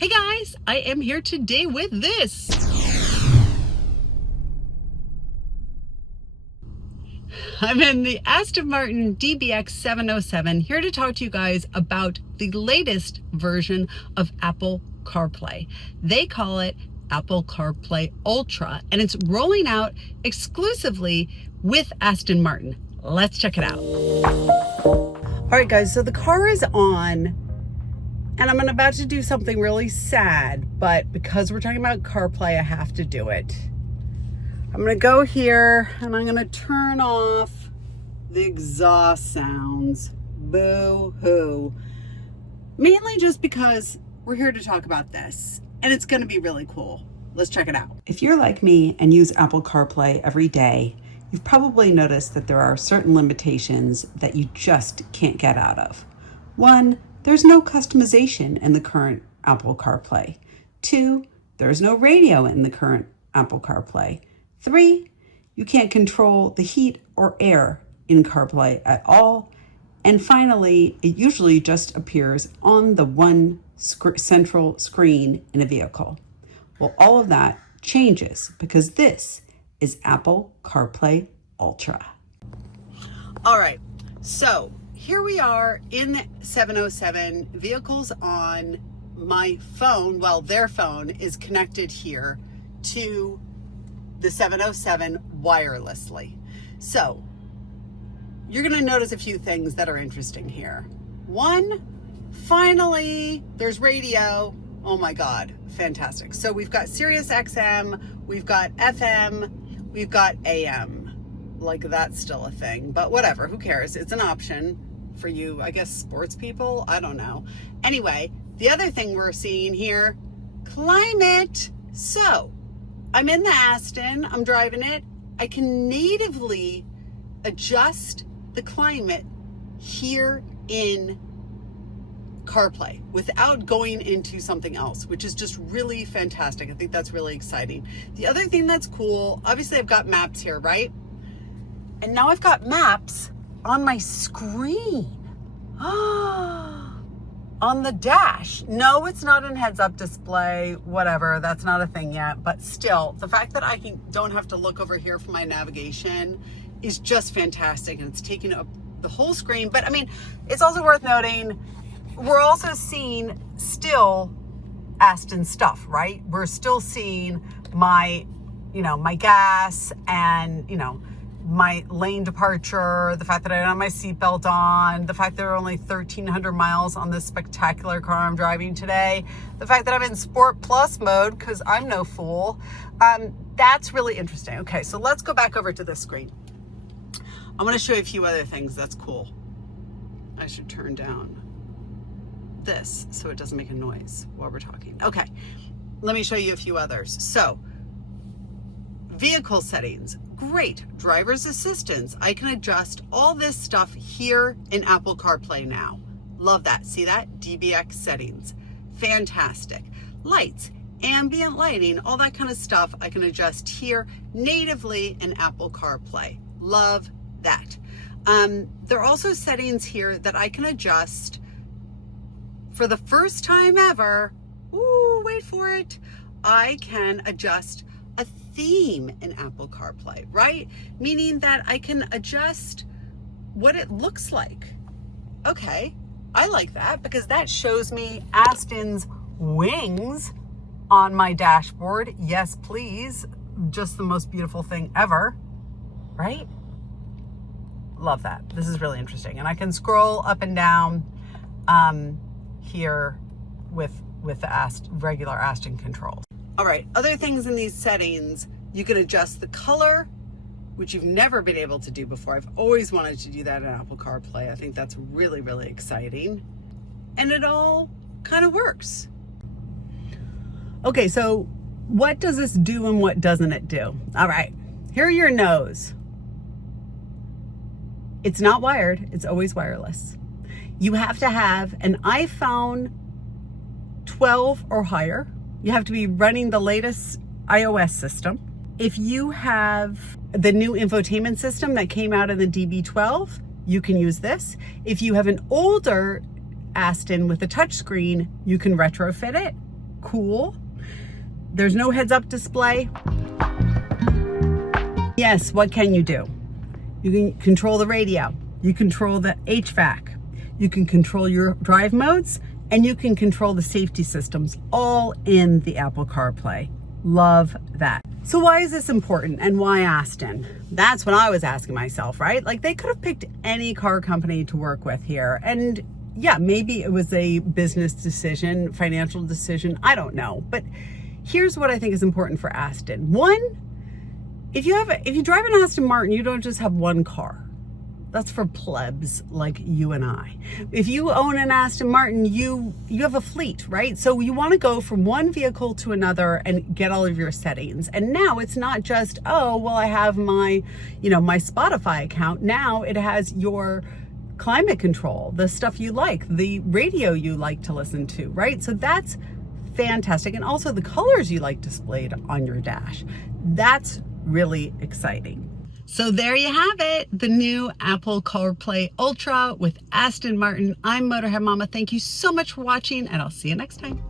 Hey guys, I am here today with this. I'm in the Aston Martin DBX 707 here to talk to you guys about the latest version of Apple CarPlay. They call it Apple CarPlay Ultra, and it's rolling out exclusively with Aston Martin. Let's check it out. All right, guys, so the car is on. And I'm about to do something really sad, but because we're talking about CarPlay, I have to do it. I'm gonna go here and I'm gonna turn off the exhaust sounds. Boo-hoo. Mainly just because we're here to talk about this and it's gonna be really cool. Let's check it out. If you're like me and use Apple CarPlay every day, you've probably noticed that there are certain limitations that you just can't get out of. One, there's no customization in the current Apple CarPlay. 2, there's no radio in the current Apple CarPlay. 3, you can't control the heat or air in CarPlay at all. And finally, it usually just appears on the one central screen in a vehicle. Well, all of that changes because this is Apple CarPlay Ultra. All right, so here we are in the 707, vehicles on my phone. Well, their phone is connected here to the 707 wirelessly. So you're gonna notice a few things that are interesting here. One, finally, there's radio. Oh my God, fantastic. So we've got Sirius XM, we've got FM, we've got AM. Like that's still a thing, but whatever, who cares? It's an option for you, I guess, sports people. I don't know. Anyway, the other thing we're seeing here, climate. So I'm in the Aston, I'm driving it. I can natively adjust the climate here in CarPlay without going into something else, which is just really fantastic. I think that's really exciting. The other thing that's cool, obviously I've got maps here, right? And now I've got maps on my screen. On the dash. No, it's not in heads-up display, whatever, that's not a thing yet, but still, the fact that I don't have to look over here for my navigation is just fantastic, and it's taking up the whole screen. But I mean, it's also worth noting, we're also seeing still Aston stuff, right? We're still seeing my, my gas and, my lane departure, the fact that I don't have my seatbelt on, the fact there are only 1,300 miles on this spectacular car I'm driving today, the fact that I'm in Sport Plus mode because I'm no fool. That's really interesting. Okay, so let's go back over to this screen. I'm going to show you a few other things that's cool. I should turn down this so it doesn't make a noise while we're talking. Okay, let me show you a few others. So, vehicle settings. Great. Driver's assistance. I can adjust all this stuff here in Apple CarPlay now. Love that. See that? DBX settings. Fantastic. Lights, ambient lighting, all that kind of stuff I can adjust here natively in Apple CarPlay. Love that. There are also settings here that I can adjust for the first time ever. Ooh, wait for it. I can adjust a theme in Apple CarPlay, right? Meaning that I can adjust what it looks like. Okay, I like that because that shows me Aston's wings on my dashboard. Yes, please. Just the most beautiful thing ever, right? Love that. This is really interesting. And I can scroll up and down here with the regular Aston controls. All right, other things in these settings, you can adjust the color, which you've never been able to do before. I've always wanted to do that in Apple CarPlay. I think that's really, really exciting. And it all kind of works. Okay, so what does this do and what doesn't it do? All right, here are your no's. It's not wired, it's always wireless. You have to have an iPhone 12 or higher. You have to be running the latest iOS system. If you have the new infotainment system that came out in the DB12, you can use this. If you have an older Aston with a touchscreen, you can retrofit it. cool. There's no heads-up display. Yes, what can you do? You can control the radio, you control the HVAC, you can control your drive modes, and you can control the safety systems all in the Apple CarPlay. Love that. So why is this important, and why Aston? That's what I was asking myself, right? Like, they could have picked any car company to work with here, and yeah, maybe it was a business decision, financial decision, I don't know. But here's what I think is important for Aston. One, if you drive an Aston Martin, you don't just have one car. That's for plebs like you and I. If you own an Aston Martin, you have a fleet, right? So you want to go from one vehicle to another and get all of your settings. And now it's not just, oh, well, I have my, my Spotify account. Now it has your climate control, the stuff you like, the radio you like to listen to, right? So that's fantastic. And also the colors you like displayed on your dash. That's really exciting. So there you have it, the new Apple CarPlay Ultra with Aston Martin. I'm Motorhead Mama. Thank you so much for watching, and I'll see you next time.